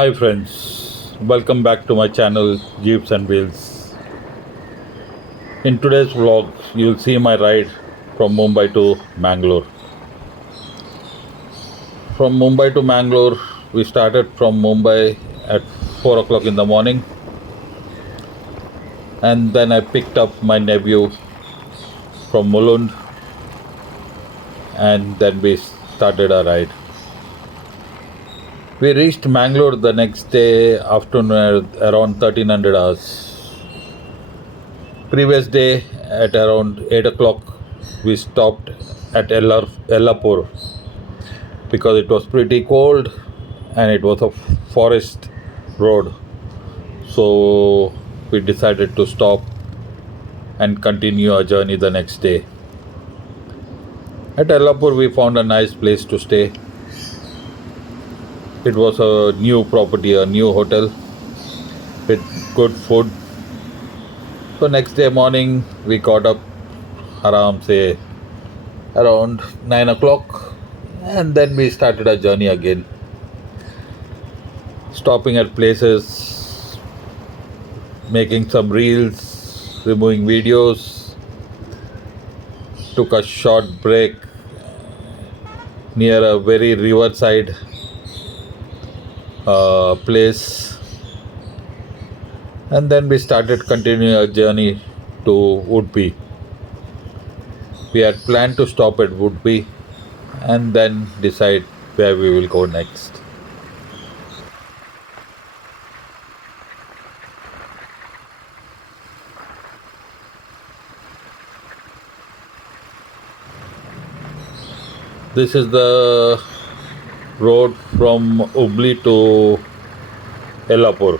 Hi friends, welcome back to my channel Jeeves and Wheels. In today's vlog, you'll see my ride from Mumbai to Mangalore. From Mumbai to Mangalore, we started from Mumbai at 4 o'clock in the morning, and then I picked up my nephew from Mulund, and then we started our ride. We reached Mangalore the next day afternoon at around 1300 hours. Previous day at around 8 o'clock, we stopped at Ellapur because it was pretty cold and it was a forest road. So we decided to stop and continue our journey the next day. At Ellapur, we found a nice place to stay. It was a new property, a new hotel with good food. So next day morning, we got up around say around 9 o'clock, and then we started our journey again, stopping at places, making some reels, removing videos. Took a short break near a very riverside place, and then we started continuing our journey to Woodby. We had planned to stop at Woodby and then decide where we will go next. This is the road from Ubli to Ellapur.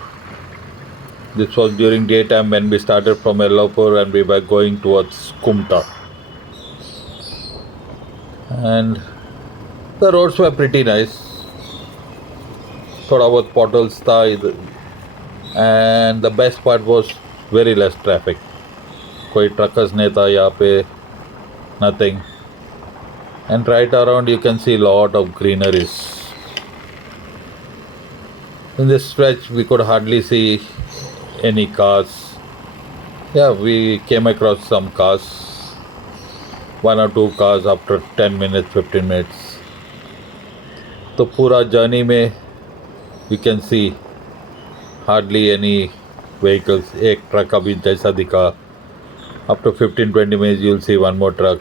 This was during daytime when we started from Ellapur and we were going towards Kumta. And the roads were pretty nice. थोड़ा बहुत potholes था इधर, and the best part was very less traffic. कोई truckers नहीं था यहाँ पे, nothing. And right around you can see lot of greeneries. In this stretch we could hardly see any cars. Yeah, we came across some cars, one or two cars after 10 minutes, 15 minutes. तो पूरा journey में you can see hardly any vehicles. एक truck अभी जैसा दिखा. After 15-20 minutes you'll see one more truck.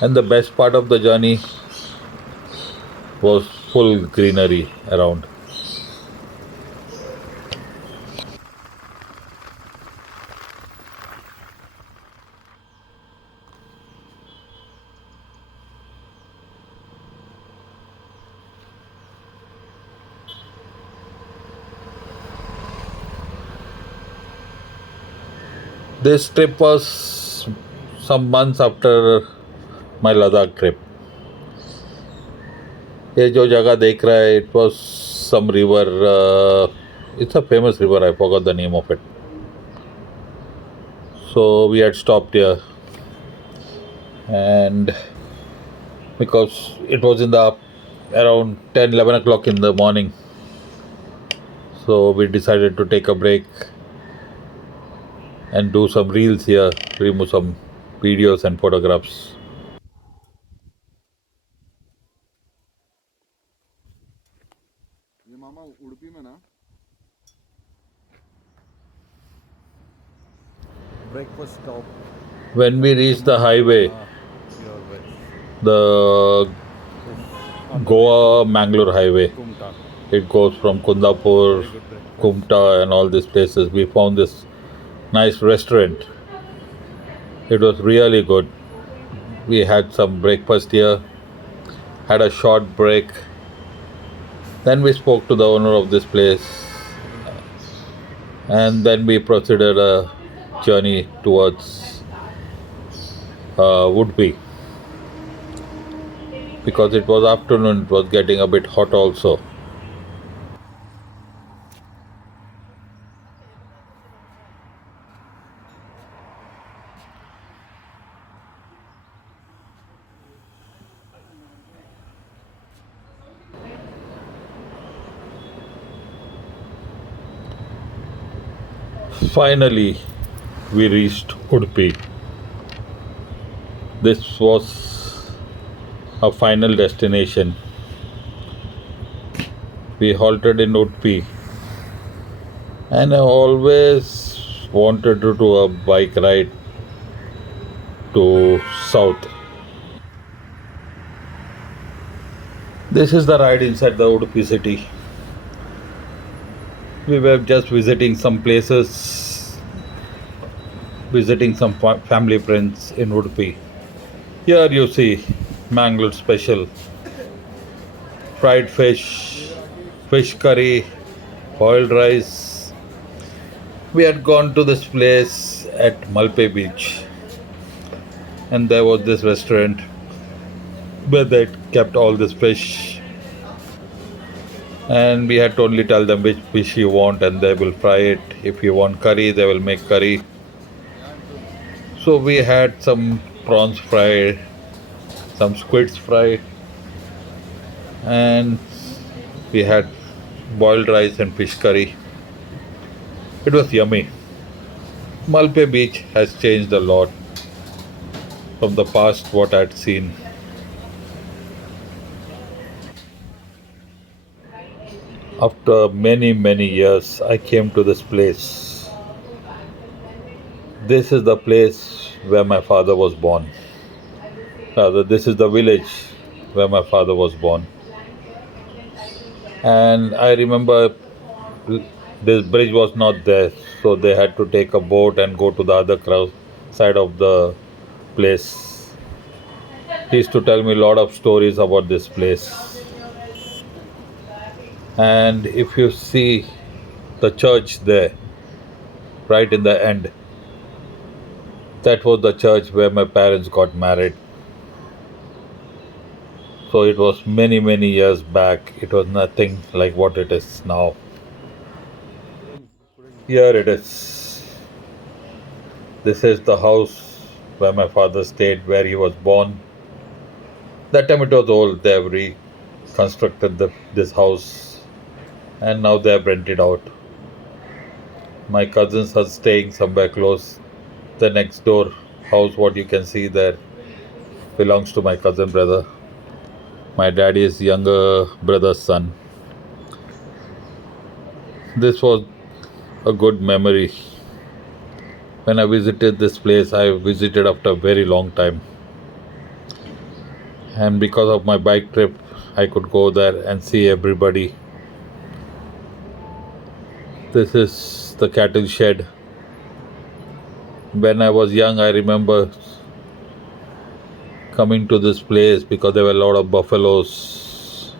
And the best part of the journey was full greenery around. This trip was some months after my Ladakh trip. ये जो जगह देख रहा है, it was some river. It's a famous river. I forgot the name of it. So we had stopped here, and because it was in the around 10-11 o'clock in the morning, so we decided to take a break and do some reels here, remove some videos and photographs. ये मामा उड़पी में ना breakfast stop. When we reached the highway, Your veg. the On the Goa Mangalore highway, Kumta. it goes from Kundapur, Very good breakfast. Kumta, and all these places. We found this nice restaurant. It was really good. We had some breakfast here, had a short break. Then we spoke to the owner of this place, and then we proceeded a journey towards Woodby. Because it was afternoon, it was getting a bit hot also. Finally, we reached Udupi. This was our final destination. We halted in Udupi, and I always wanted to do a bike ride to south. This is the ride inside the Udupi city. We were just visiting some places, visiting some family friends in Udupi. Here you see Mangalore special fried fish, fish curry, boiled rice. We had gone to this place at Malpe Beach, and there was this restaurant where they kept all this fish, and we had to only tell them which fish you want and they will fry it. If you want curry, they will make curry. So we had some prawns fried, some squids fried, and we had boiled rice and fish curry. It was yummy. Malpe Beach has changed a lot from the past what I'd seen. After many years, I came to this place. This is the place where my father was born. Rather, this is the village where my father was born. And I remember this bridge was not there, so they had to take a boat and go to the other side of the place. He used to tell me a lot of stories about this place. And if you see the church there, right in the end, that was the church where my parents got married. So it was many years back. It was nothing like what it is now. Here it is. This is the house where my father stayed, where he was born. That time it was old. They have reconstructed this house, and now they have rented out. My cousins are staying somewhere close. The next door house, what you can see there, belongs to my cousin brother. My daddy's younger brother's son. This was a good memory. When I visited this place, I visited after a very long time. And because of my bike trip, I could go there and see everybody. This is the cattle shed. When I was young, I remember coming to this place because there were a lot of buffaloes.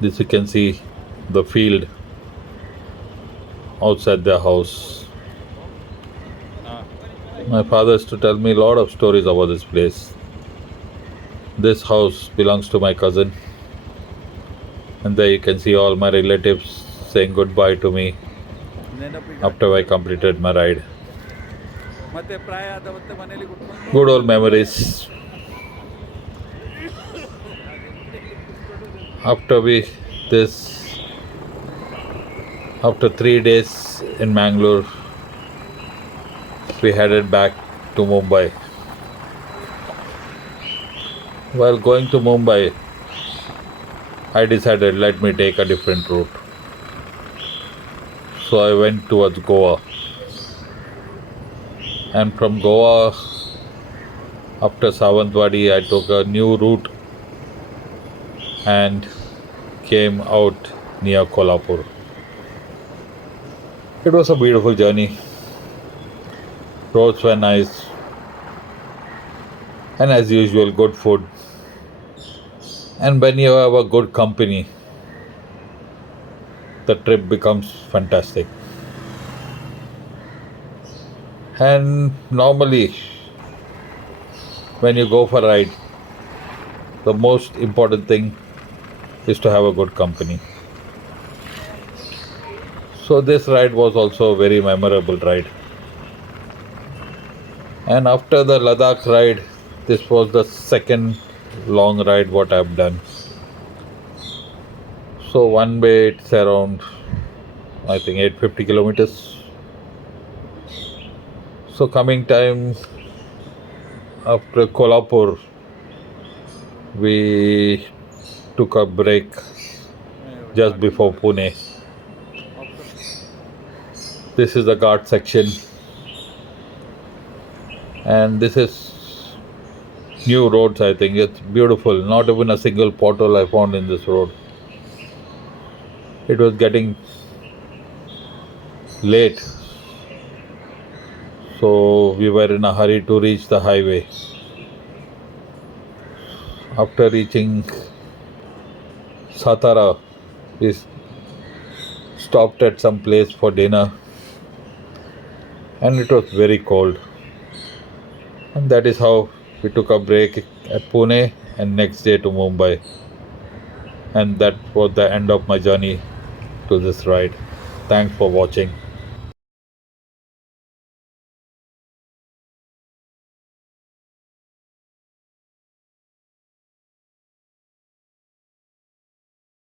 This you can see the field outside their house. My father used to tell me a lot of stories about this place. This house belongs to my cousin, and there you can see all my relatives saying goodbye to me after I completed my ride. Good old memories. After this after 3 days in Mangalore, we headed back to Mumbai. While going to Mumbai, I decided let me take a different route. So I went towards Goa. And from Goa, after Savantwadi, I took a new route and came out near Kolhapur. It was a beautiful journey. Roads were nice, and as usual, good food. And when you have a good company, the trip becomes fantastic. And normally, when you go for a ride, the most important thing is to have a good company. So this ride was also a very memorable ride. And after the Ladakh ride, this was the second long ride what I've done. So one way it's around, I think, 850 kilometers. So coming time after Kolhapur, we took a break just before Pune. This is the Ghat section, and this is new roads. I think it's beautiful. Not even a single pothole I found in this road. It was getting late, so we were in a hurry to reach the highway. After reaching Satara, we stopped at some place for dinner, and it was very cold. And that is how we took a break at Pune and next day to Mumbai. And that was the end of my journey to this ride. Thanks for watching.